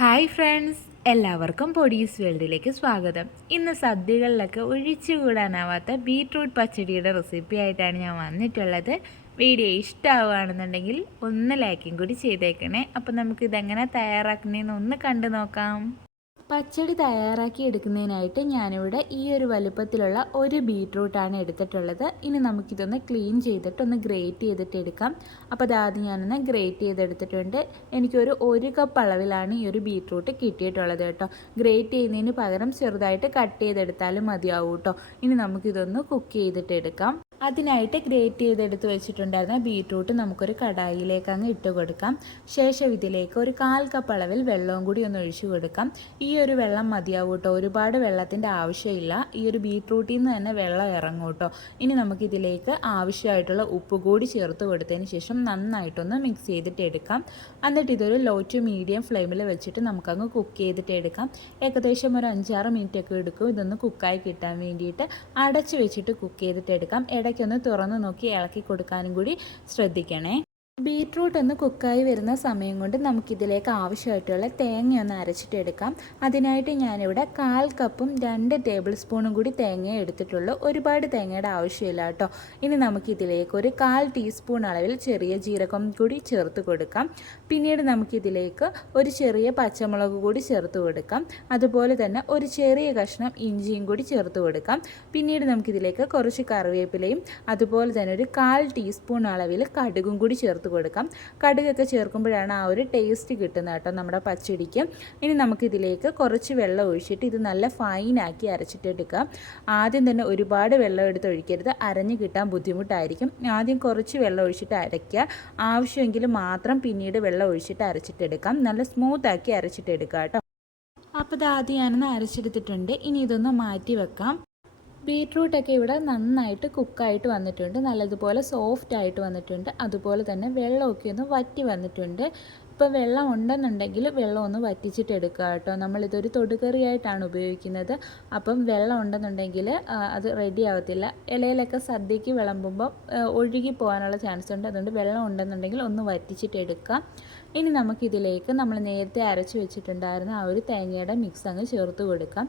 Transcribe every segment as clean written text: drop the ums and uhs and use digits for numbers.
Hi friends, എല്ലാവർക്കും പൊടീസ് വേൾഡിലേക്ക് സ്വാഗതം. ഇന്ന് സദ്യകളിലൊക്കെ ഒഴിച്ചുകൂടാനാവാത്ത ബീട്രൂട്ട് പച്ചടിയുടെ റെസിപ്പി ആയിട്ടാണ് ഞാൻ വന്നിട്ടുള്ളത്. വീഡിയോ ഇഷ്ടമാവുകയാണെന്നുണ്ടെങ്കിൽ ഒന്ന് ലൈക്കും കൂടി ചെയ്തേക്കണേ. അപ്പോൾ നമുക്കിതെങ്ങനെ തയ്യാറാക്കുന്നതെന്ന് ഒന്ന് കണ്ടു നോക്കാം. പച്ചടി തയ്യാറാക്കി എടുക്കുന്നതിനായിട്ട് ഞാനിവിടെ ഈ ഒരു വലുപ്പത്തിലുള്ള ഒരു ബീട്രൂട്ടാണ് എടുത്തിട്ടുള്ളത്. ഇനി നമുക്കിതൊന്ന് ക്ലീൻ ചെയ്തിട്ട് ഒന്ന് ഗ്രേറ്റ് ചെയ്തിട്ട് എടുക്കാം. അപ്പോൾ അതാദ്യം ഞാനൊന്ന് ഗ്രേറ്റ് ചെയ്തെടുത്തിട്ടുണ്ട്. എനിക്കൊരു 1 കപ്പ് അളവിലാണ് ഈ ഒരു ബീട്രൂട്ട് കിട്ടിയിട്ടുള്ളത് കേട്ടോ. ഗ്രേറ്റ് ചെയ്യുന്നതിന് പകരം ചെറുതായിട്ട് കട്ട് ചെയ്തെടുത്താലും മതിയാവും കേട്ടോ. ഇനി നമുക്കിതൊന്ന് കുക്ക് ചെയ്തിട്ട് എടുക്കാം. അതിനായിട്ട് ഗ്രേറ്റ് ചെയ്തെടുത്ത് വെച്ചിട്ടുണ്ടായിരുന്ന ബീട്രൂട്ട് നമുക്കൊരു കടായിലേക്ക് അങ്ങ് ഇട്ട് കൊടുക്കാം. ശേഷം ഇതിലേക്ക് ഒരു 1/4 കപ്പ് അളവിൽ വെള്ളവും കൂടി ഒന്ന് ഒഴിച്ചു കൊടുക്കാം. ഈ ഒരു വെള്ളം മതിയാവും കേട്ടോ, ഒരുപാട് വെള്ളത്തിൻ്റെ ആവശ്യമില്ല. ഈ ഒരു ബീട്രൂട്ടിൽ നിന്ന് തന്നെ വെള്ളം ഇറങ്ങും കേട്ടോ. ഇനി നമുക്കിതിലേക്ക് ആവശ്യമായിട്ടുള്ള ഉപ്പ് കൂടി ചേർത്ത് കൊടുത്തതിന് ശേഷം നന്നായിട്ടൊന്ന് മിക്സ് ചെയ്തിട്ട് എടുക്കാം. എന്നിട്ട് ഇതൊരു ലോ ടു മീഡിയം ഫ്ലെയിമിൽ വെച്ചിട്ട് നമുക്കങ്ങ് കുക്ക് ചെയ്തിട്ട് എടുക്കാം. ഏകദേശം ഒരു 5-6 മിനിറ്റ് ഒക്കെ എടുക്കും ഇതൊന്ന് കുക്കായി കിട്ടാൻ വേണ്ടിയിട്ട്. അടച്ച് വെച്ചിട്ട് കുക്ക് ചെയ്തിട്ട് എടുക്കാം. ഇടയ്ക്കൊന്ന് തുറന്ന് നോക്കി ഇളക്കി കൊടുക്കാനും കൂടി ശ്രദ്ധിക്കണേ. ബീട്രൂട്ട് ഒന്ന് കുക്കായി വരുന്ന സമയം കൊണ്ട് നമുക്കിതിലേക്ക് ആവശ്യമായിട്ടുള്ള തേങ്ങ ഒന്ന് അരച്ചിട്ടെടുക്കാം. അതിനായിട്ട് ഞാനിവിടെ 1/4 കപ്പും 2 ടേബിൾ സ്പൂണും കൂടി തേങ്ങ എടുത്തിട്ടുള്ളൂ. ഒരുപാട് തേങ്ങയുടെ ആവശ്യമില്ല കേട്ടോ. ഇനി നമുക്കിതിലേക്ക് ഒരു 1/4 ടീസ്പൂൺ അളവിൽ ചെറിയ ജീരകം കൂടി ചേർത്ത് കൊടുക്കാം. പിന്നീട് നമുക്കിതിലേക്ക് ഒരു ചെറിയ പച്ചമുളക് കൂടി ചേർത്ത് കൊടുക്കാം. അതുപോലെ തന്നെ ഒരു ചെറിയ കഷ്ണം ഇഞ്ചിയും കൂടി ചേർത്ത് കൊടുക്കാം. പിന്നീട് നമുക്കിതിലേക്ക് കുറച്ച് കറിവേപ്പിലയും അതുപോലെ തന്നെ ഒരു 1/4 ടീസ്പൂൺ അളവിൽ കടുകും കൂടി ചേർത്ത് കൊടുക്കാം. കടുകൊക്കെ ചേർക്കുമ്പോഴാണ് ആ ഒരു ടേസ്റ്റ് കിട്ടുന്നത് കേട്ടോ നമ്മുടെ പച്ചടിക്ക്. ഇനി നമുക്കിതിലേക്ക് കുറച്ച് വെള്ളം ഒഴിച്ചിട്ട് ഇത് നല്ല ഫൈനാക്കി അരച്ചിട്ടെടുക്കാം. ആദ്യം തന്നെ ഒരുപാട് വെള്ളം എടുത്ത് ഒഴിക്കരുത്, അരഞ്ഞു കിട്ടാൻ ബുദ്ധിമുട്ടായിരിക്കും. ആദ്യം കുറച്ച് വെള്ളം ഒഴിച്ചിട്ട് അരയ്ക്കുക. ആവശ്യമെങ്കിൽ മാത്രം പിന്നീട് വെള്ളം ഒഴിച്ചിട്ട് അരച്ചിട്ടെടുക്കാം. നല്ല സ്മൂത്താക്കി അരച്ചിട്ടെടുക്കാം കേട്ടോ. അപ്പോൾ ഇത് ആദ്യം ഞാനൊന്ന് അരച്ചെടുത്തിട്ടുണ്ട്. ഇനി ഇതൊന്ന് മാറ്റി വെക്കാം. ബീട്രൂട്ടൊക്കെ ഇവിടെ നന്നായിട്ട് കുക്കായിട്ട് വന്നിട്ടുണ്ട്, നല്ലതുപോലെ സോഫ്റ്റ് ആയിട്ട് വന്നിട്ടുണ്ട്. അതുപോലെ തന്നെ വെള്ളമൊക്കെ ഒന്ന് വറ്റി വന്നിട്ടുണ്ട്. ഇപ്പം വെള്ളം ഉണ്ടെന്നുണ്ടെങ്കിൽ വെള്ളം ഒന്ന് വറ്റിച്ചിട്ട് എടുക്കുക കേട്ടോ. നമ്മളിതൊരു തൊടുകറിയായിട്ടാണ് ഉപയോഗിക്കുന്നത്. അപ്പം വെള്ളം ഉണ്ടെന്നുണ്ടെങ്കിൽ അത് റെഡി ആവത്തില്ല. ഇലയിലൊക്കെ സദ്യക്ക് വിളമ്പുമ്പോൾ ഒഴുകി പോകാനുള്ള ചാൻസ് ഉണ്ട്. അതുകൊണ്ട് വെള്ളം ഉണ്ടെന്നുണ്ടെങ്കിൽ ഒന്ന് വറ്റിച്ചിട്ട് എടുക്കുക. ഇനി നമുക്കിതിലേക്ക് നമ്മൾ നേരത്തെ അരച്ച് വെച്ചിട്ടുണ്ടായിരുന്ന ആ ഒരു തേങ്ങയുടെ മിക്സ് അങ്ങ് ചേർത്ത് കൊടുക്കാം.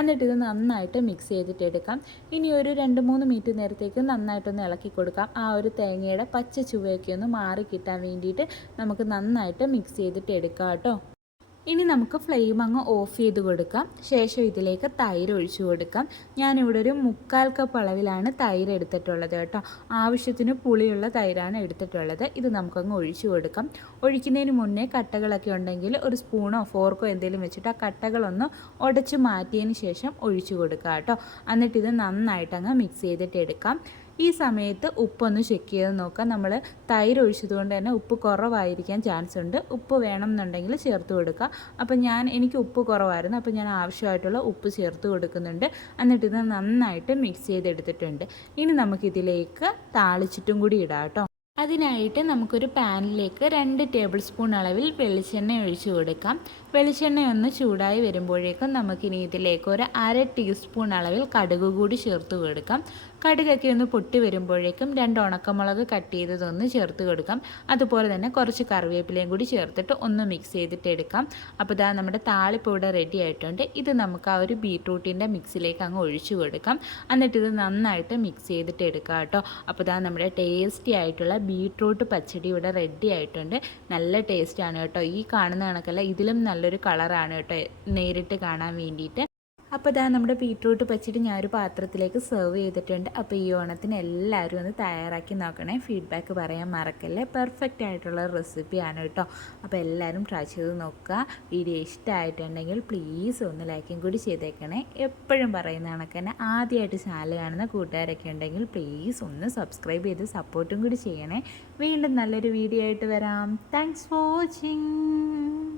എന്നിട്ട് ഇത് നന്നായിട്ട് മിക്സ് ചെയ്തിട്ട് എടുക്കാം. ഇനി ഒരു 2-3 മിനിറ്റ് നേരത്തേക്ക് നന്നായിട്ടൊന്ന് ഇളക്കി കൊടുക്കാം. ആ ഒരു തേങ്ങയുടെ പച്ച ചുവയൊക്കെ ഒന്ന് മാറി കിട്ടാൻ വേണ്ടിയിട്ട് നമുക്ക് നന്നായിട്ട് മിക്സ് ചെയ്തിട്ട് എടുക്കാം കേട്ടോ. ഇനി നമുക്ക് ഫ്ലെയിം അങ്ങ് ഓഫ് ചെയ്ത് കൊടുക്കാം. ശേഷം ഇതിലേക്ക് തൈര് ഒഴിച്ചു കൊടുക്കാം. ഞാനിവിടെ ഒരു 1/4 കപ്പ് അളവിലാണ് തൈര് എടുത്തിട്ടുള്ളത് കേട്ടോ. ആവശ്യത്തിന് പുളിയുള്ള തൈരാണ് എടുത്തിട്ടുള്ളത്. ഇത് നമുക്കങ്ങ് ഒഴിച്ചു കൊടുക്കാം. ഒഴിക്കുന്നതിന് മുന്നേ കട്ടകളൊക്കെ ഉണ്ടെങ്കിൽ ഒരു സ്പൂണോ ഫോർക്കോ എന്തെങ്കിലും വെച്ചിട്ട് ആ കട്ടകളൊന്ന് ഉടച്ച് മാറ്റിയതിന് ശേഷം ഒഴിച്ചു കൊടുക്കാം കേട്ടോ. എന്നിട്ടിത് നന്നായിട്ടങ്ങ് മിക്സ് ചെയ്തിട്ട് എടുക്കാം. ഈ സമയത്ത് ഉപ്പൊന്ന് ചെക്ക് ചെയ്ത് നോക്കാം. നമ്മൾ തൈര് ഒഴിച്ചത് കൊണ്ട് തന്നെ ഉപ്പ് കുറവായിരിക്കാൻ ചാൻസ് ഉണ്ട്. ഉപ്പ് വേണം എന്നുണ്ടെങ്കിൽ ചേർത്ത് കൊടുക്കുക. അപ്പം എനിക്ക് ഉപ്പ് കുറവായിരുന്നു, അപ്പോൾ ഞാൻ ആവശ്യമായിട്ടുള്ള ഉപ്പ് ചേർത്ത് കൊടുക്കുന്നുണ്ട്. എന്നിട്ടിത് നന്നായിട്ട് മിക്സ് ചെയ്തെടുത്തിട്ടുണ്ട്. ഇനി നമുക്കിതിലേക്ക് താളിച്ചിട്ടും കൂടി ഇടാം കേട്ടോ. അതിനായിട്ട് നമുക്കൊരു പാനിലേക്ക് 2 ടേബിൾ സ്പൂൺ അളവിൽ വെളിച്ചെണ്ണ ഒഴിച്ചു കൊടുക്കാം. വെളിച്ചെണ്ണ ഒന്ന് ചൂടായി വരുമ്പോഴേക്കും നമുക്കിനി ഇതിലേക്ക് ഒരു 1/2 ടീസ്പൂൺ അളവിൽ കടുക് കൂടി ചേർത്ത് കൊടുക്കാം. കടുകൊക്കെ ഒന്ന് പൊട്ടി വരുമ്പോഴേക്കും 2 ഉണക്കമുളക് കട്ട് ചെയ്തതൊന്ന് ചേർത്ത് കൊടുക്കാം. അതുപോലെ തന്നെ കുറച്ച് കറിവേപ്പിലയും കൂടി ചേർത്തിട്ട് ഒന്ന് മിക്സ് ചെയ്തിട്ട് എടുക്കാം. അപ്പോൾ ഇതാ നമ്മുടെ താളിപ്പ് ഇവിടെ റെഡി ആയിട്ടുണ്ട്. ഇത് നമുക്ക് ആ ഒരു ബീട്രൂട്ടിൻ്റെ മിക്സിലേക്ക് അങ്ങ് ഒഴിച്ചു കൊടുക്കാം. എന്നിട്ടിത് നന്നായിട്ട് മിക്സ് ചെയ്തിട്ട് എടുക്കാം കേട്ടോ. അപ്പോൾ ഇതാ നമ്മുടെ ടേസ്റ്റി ആയിട്ടുള്ള ബീട്രൂട്ട് പച്ചടി ഇവിടെ റെഡി ആയിട്ടുണ്ട്. നല്ല ടേസ്റ്റാണ് കേട്ടോ. ഈ കാണുന്ന കണക്കല്ല, ഇതിലും നല്ലൊരു കളറാണ് കേട്ടോ നേരിട്ട് കാണാൻ വേണ്ടിയിട്ട്. അപ്പോൾ ഇതാ നമ്മുടെ ബീട്രൂട്ട് പച്ചടി ഞാനൊരു പാത്രത്തിലേക്ക് സെർവ് ചെയ്തിട്ടുണ്ട്. അപ്പോൾ ഈ ഓണത്തിന് എല്ലാവരും ഒന്ന് തയ്യാറാക്കി നോക്കണേ. ഫീഡ്ബാക്ക് പറയാൻ മറക്കല്ലേ. പെർഫെക്റ്റ് ആയിട്ടുള്ള റെസിപ്പിയാണ് കേട്ടോ. അപ്പോൾ എല്ലാവരും ട്രൈ ചെയ്ത് നോക്കുക. വീഡിയോ ഇഷ്ടമായിട്ടുണ്ടെങ്കിൽ പ്ലീസ് ഒന്ന് ലൈക്കും കൂടി ചെയ്തേക്കണേ. എപ്പോഴും പറയുന്ന കണക്ക് തന്നെ ആദ്യമായിട്ട് ചാനൽ കാണുന്ന കൂട്ടുകാരൊക്കെ ഉണ്ടെങ്കിൽ പ്ലീസ് ഒന്ന് സബ്സ്ക്രൈബ് ചെയ്ത് സപ്പോർട്ടും കൂടി ചെയ്യണേ. വീണ്ടും നല്ലൊരു വീഡിയോ ആയിട്ട് വരാം. Thanks for watching.